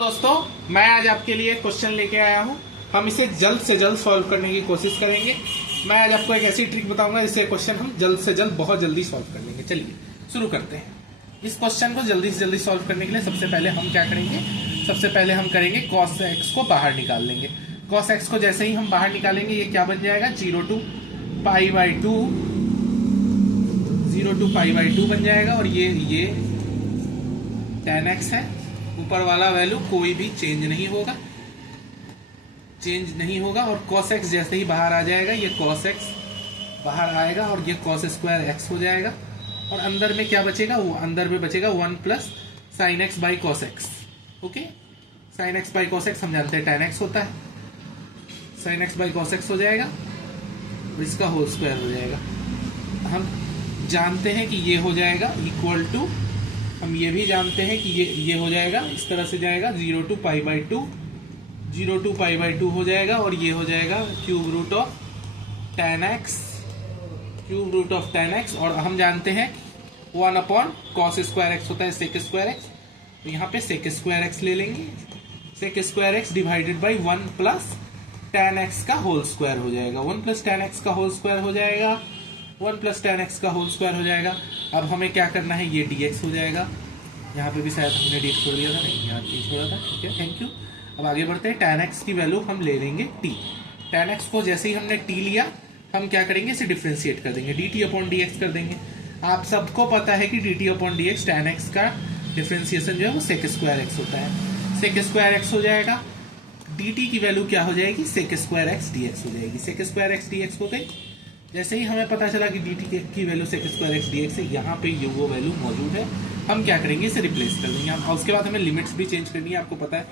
दोस्तों, मैं आज आपके लिए क्वेश्चन लेके आया हूं। हम इसे जल्द से जल्द सॉल्व करने की कोशिश करेंगे। मैं आज आपको एक ऐसी ट्रिक बताऊंगा जिससे क्वेश्चन हम जल्द से जल्द बहुत जल्दी सॉल्व कर लेंगे। चलिए शुरू करते हैं। इस क्वेश्चन को जल्दी से जल्दी सॉल्व करने के लिए सबसे पहले हम क्या करेंगे, सबसे पहले हम करेंगे cos x को बाहर निकाल लेंगे। cos x को जैसे ही हम बाहर निकालेंगे ये क्या बन जाएगा, 0 to पाई बाई 2 बन जाएगा। और ये tan x है। ऊपर वाला वैल्यू कोई भी चेंज नहीं होगा और cos x जैसे ही बाहर आ जाएगा ये cos x बाहर आएगा और ये cos स्क्वायर x हो जाएगा। और अंदर में क्या बचेगा, वो अंदर में बचेगा 1 plus sine x by cos x। Okay, sine x by cos x हम जानते हैं tan x होता है, sine x by cos x हो जाएगा और इसका होल स्क्वायर हो जाएगा। हम जानते हैं कि ये हो जाएगा इक्वल टू, हम ये भी जानते हैं कि ये हो जाएगा, इस तरह से जाएगा 0 to पाई बाई 2 हो जाएगा। और ये हो जाएगा cube root of tan x। और हम जानते हैं 1 अपॉन cos स्क्वायर x होता है sec स्क्वायर x, तो यहाँ पे sec स्क्वायर x ले लेंगे। sec square x divided by 1 plus tan x का होल स्क्वायर हो जाएगा। 1 प्लस tan x का होल स्क्वायर हो जाएगा, 1 प्लस tan x का होल स्क्वायर हो जाएगा। अब हमें क्या करना है, ये dx हो जाएगा। यहाँ पे भी शायद हमने dx छोड़ दिया था, नहीं यहाँ t छोड़ा था, ठीक है, थैंक यू। अब आगे बढ़ते हैं। tan x की वैल्यू हम ले लेंगे t। tan x को जैसे ही हमने t लिया हम क्या करेंगे, इसे डिफ्रेंशिएट कर देंगे, dt अपॉन dx कर देंगे। आप सबको पता है कि dt upon dx tan x का डिफ्रेंसिएशन जो है वो sec स्क्वायर x होता है। sec स्क्वायर x हो जाएगा, dt की वैल्यू क्या हो जाएगी, sec स्क्वायर x dx हो जाएगी। sec स्क्वायर x dx हो गई। जैसे ही हमें पता चला कि dt की value sec square x dx है, यहाँ पे ये वो वैल्यू मौजूद है, हम क्या करेंगे, इसे रिप्लेस कर देंगे। और उसके बाद हमें लिमिट्स भी चेंज करनी है। आपको पता है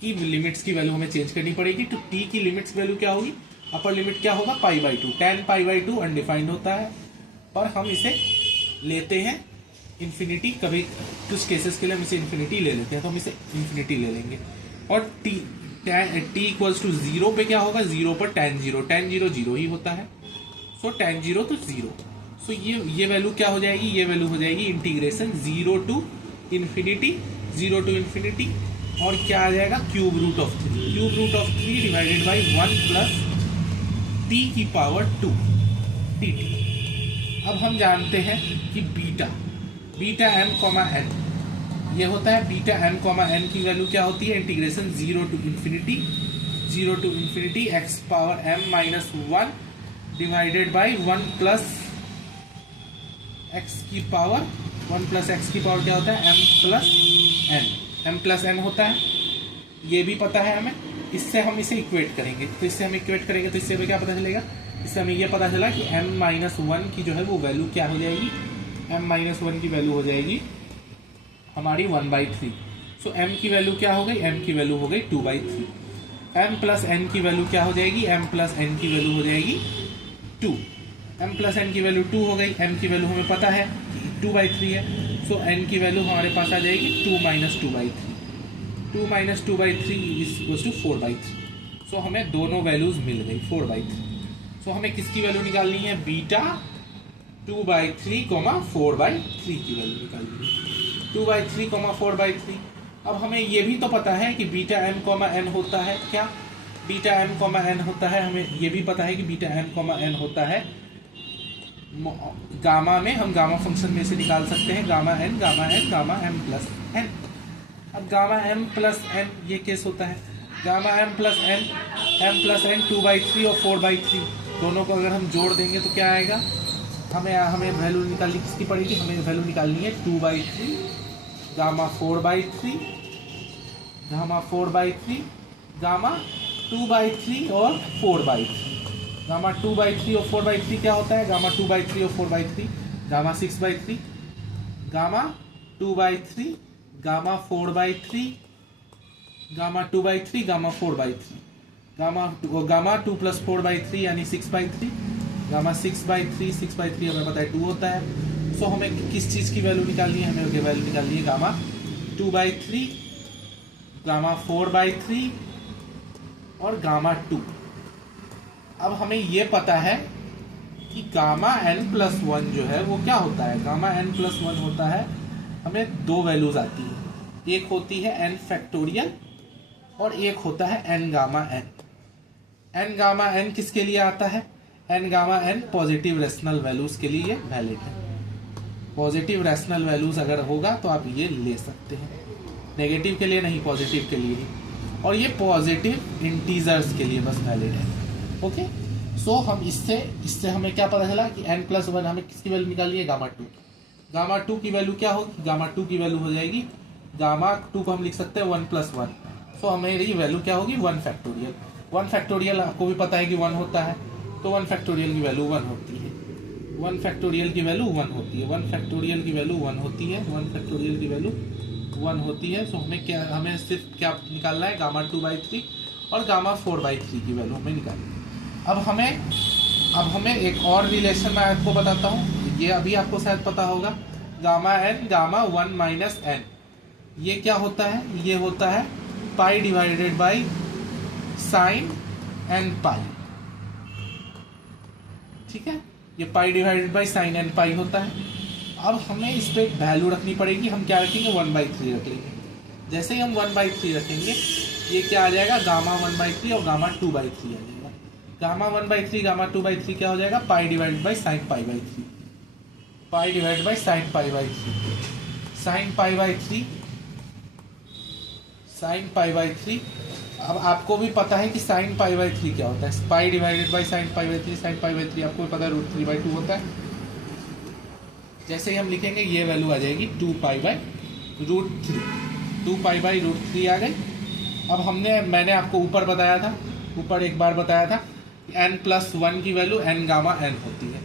कि लिमिट्स की वैल्यू हमें चेंज करनी पड़ेगी। तो t की लिमिट्स की वैल्यू क्या होगी, अपर लिमिट क्या होगा, pi by 2। tan pi by 2 undefined होता है और हम इसे लेते हैं इन्फिनिटी। कभी कुछ केसेस के लिए हम इसे इन्फिनिटी ले लेते हैं, तो हम इसे इन्फिनिटी ले लेंगे। और t इक्वल्स टू 0 पे क्या होगा, 0 पर tan 0 ही होता है। सो tan 0 तो 0। सो ये वैल्यू क्या हो जाएगी, ये वैल्यू हो जाएगी इंटीग्रेशन 0 to इन्फिनिटी और क्या आ जाएगा, cube root of 3 divided by 1 plus t की पावर 2 dt। अब हम जानते हैं कि बीटा m कॉमा n ये होता है। बीटा m कॉमा n की वैल्यू क्या होती है, integration 0 to infinity x power m minus 1 divided by 1 plus x की पावर क्या होता है, m प्लस n होता है। ये भी पता है हमें। इससे हम इसे इक्वेट करेंगे, तो इससे हमें क्या पता चलेगा, इससे हमें ये पता चला कि m माइनस 1 की जो है वो वैल्यू क्या हो जाएगी, m माइनस 1 की वैल्यू हो जाएगी हमारी 1/3। सो m की वैल्यू क्या हो गई, m की वैल्यू हो गई 2/3। m प्लस n की वैल्यू क्या हो जाएगी, m प्लस n की वैल्यू हो जाएगी 2। m प्लस n की वैल्यू 2 हो गई। m की वैल्यू हमें पता है 2/3 है। सो n की वैल्यू हमारे पास आ जाएगी 2 minus 2/3। 2 minus 2/3 is equal to 4/3। So हमें दोनों वैल्यूज मिल गई 4/3। सो हमें किसकी वैल्यू निकालनी है, बीटा 2/3 4/3 की वैल्यू निकालनी है। 2/3 4/3। अब हमें ये भी तो पता है कि बीटा m कॉमा n होता है, क्या बीटा m कॉमा n होता है। हमें ये भी पता है कि बीटा m कॉमा n होता है गामा में। हम गामा फंक्शन में से निकाल सकते हैं गामा m प्लस n। अब गामा m प्लस n ये केस होता है, गामा m प्लस n 2/3 और 4/3 दोनों को अगर हम जोड़ देंगे तो क्या आएगा, हमें वैल्यू निकालनी किसकी पड़ेगी, हमें वैल्यू निकालनी है 2/3 गामा 4/3 गामा 2/3 और 4/3। गामा 2/3 और 4/3 क्या होता है, गामा 2/3 और 4/3 gamma 6/3, gamma 2/3 gamma 4/3 gamma 2/3 gamma 4/3 gamma 2 plus 4/3 यानी 6/3 गामा 6/3 हमें पता है 2 होता है। सो हमें किस चीज की वैल्यू निकालनी है, हमें वैल्यू निकालनी है गामा 2/3 गामा 4/3 और गामा 2। अब हमें ये पता है कि गामा n प्लस 1 जो है वो क्या होता है, गामा n प्लस 1 होता है, हमें दो वैल्यूज आती है। एक होती है n फैक्टोरियल और एक होता है n gamma n। n gamma n किसके लिए आता है? n gamma n positive rational values के लिए वैलिड है। पॉजिटिव रेशनल वैल्यूज अगर होगा तो आप ये ले सकते हैं, नेगेटिव के लिए नहीं, पॉजिटिव के लिए ही। और ये पॉजिटिव इंटीजर्स के लिए बस वैलिड है। ओके, सो हम इससे हमें क्या पता चला कि n+1 हमें किसकी वैल्यू निकालनी है? गामा 2। गामा 2 की वैल्यू क्या होगी? गामा 2 की वैल्यू हो जाएगी, गामा 2 को हम लिख सकते हैं 1+1। सो हमें वैल्यू क्या होगी? 1 फैक्टोरियल। 1 फैक्टोरियल आपको भी पता है कि 1 होता है, तो 1 फैक्टोरियल की वैल्यू 1 होती है। 1 फैक्टोरियल की वैल्यू 1 होती है। 1 फैक्टोरियल की वैल्यू 1 होती है। 1 फैक्टोरियल की वैल्यू 1 होती है। सो हमें सिर्फ क्या निकालना है? गामा 2/3 और गामा 4/3 की वैल्यू हमें निकालनी है। अब हमें एक और रिलेशन मैं आपको बताता हूँ, ये अभी आपको शायद पता होगा, गामा n गामा 1 - n। ये क्या होता है? ये होता है pi divided by sign n पाई। ठीक है, ये पाई डिवाइडेड बाई साइन n पाई होता है। अब हमें इस पे वैल्यू रखनी पड़ेगी। हम क्या रखेंगे? 1/3 रख लेंगे। जैसे ही हम 1/3 रखेंगे, ये क्या आ जाएगा? गामा 1/3 और गामा 2/3 आ जाएगा। गामा 1/3 गामा 2/3 क्या हो जाएगा? पाई डिवाइडेड बाई साइन पाई/3। पाई डिवाइडेड बाई साइन पाई/3। साइन पाई/3, साइन पाई/3। अब आपको भी पता है कि साइन पाई/3 क्या होता है? पाई डिवाइडेड बाई साइन पाई/3। साइन पाई/3 आपको भी पता है √3/2 होता है। जैसे ही हम लिखेंगे ये वैल्यू आ जाएगी 2π/√3। 2π/√3 आ गई। अब मैंने आपको ऊपर एक बार बताया था कि n+1 की वैल्यू n गामा n होती है।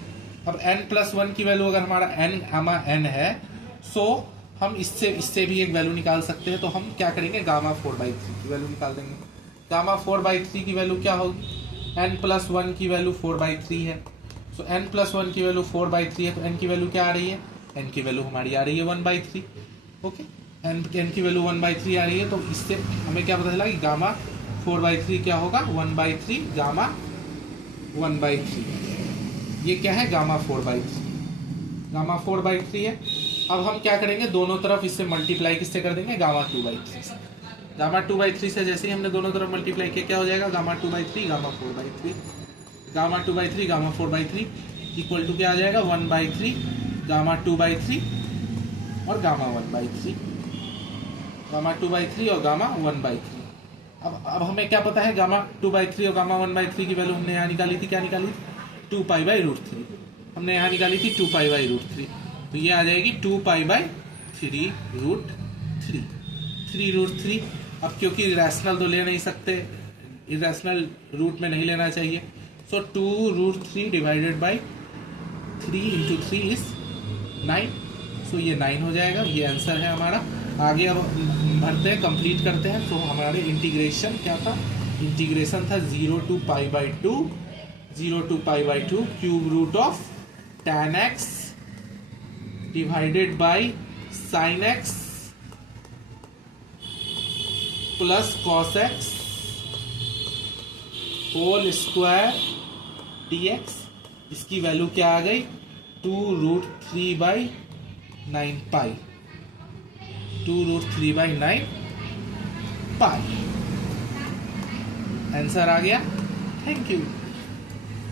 अब n+1 की वैल्यू अगर हमारा n गामा n है, सो हम इससे भी एक वैल्यू निकाल सकते हैं। तो हम क्या करेंगे? गामा 4/3 की वैल्यू निकाल देंगे। गामा 4/3 की वैल्यू क्या होगी? n+1 की वैल्यू 4/3 है। सो n+1 की वैल्यू 4/3 है, तो n की वैल्यू क्या आ रही है? n की वैल्यू हमारी आ रही है 1/3। ओके, n की वैल्यू 1/3 आ रही है, तो इससे हमें क्या पता चला कि गामा 4/3 क्या होगा? 1/3 गामा 1/3। ये क्या है? गामा 4/3। गामा 4/3 है। अब हम क्या करेंगे? दोनों तरफ इससे मल्टीप्लाई किससे कर देंगे? गामा 2/3 से। गामा 2/3 से जैसे ही हमने दोनों तरफ मल्टीप्लाई किया, क्या हो जाएगा? Gamma 2/3 gamma 4/3। Gamma 2/3 gamma 4/3 equal to क्या आ जाएगा? 1/3 गामा 2/3 और गामा 1/3। गामा 2/3 और गामा 1/3। अब हमें क्या पता है? गामा 2/3 और गामा 1/3 की वैल्यू हमने यहाँ निकाली थी। क्या निकाली थी? 2π/√3। हमने यहाँ निकाली थी 2π/√3। तो ये आ जाएगी 2π/3√3। 3√3। अब क्योंकि रैशनल तो ले नहीं सकते, इरेशनल रूट में नहीं लेना चाहिए, सो 2√3 डिवाइडेड बाई 3 × 3 इज 9। सो ये 9 हो जाएगा। ये आंसर है हमारा। आगे अब भरते हैं, कंप्लीट करते हैं। तो हमारे इंटीग्रेशन क्या था? इंटीग्रेशन था 0 to π/2 cube root of tan x divided by sin x plus cos x whole square dx। इसकी वैल्यू क्या आ गई? 2√3/9 पाई। 2√3/9 पाई आंसर आ गया। Thank you.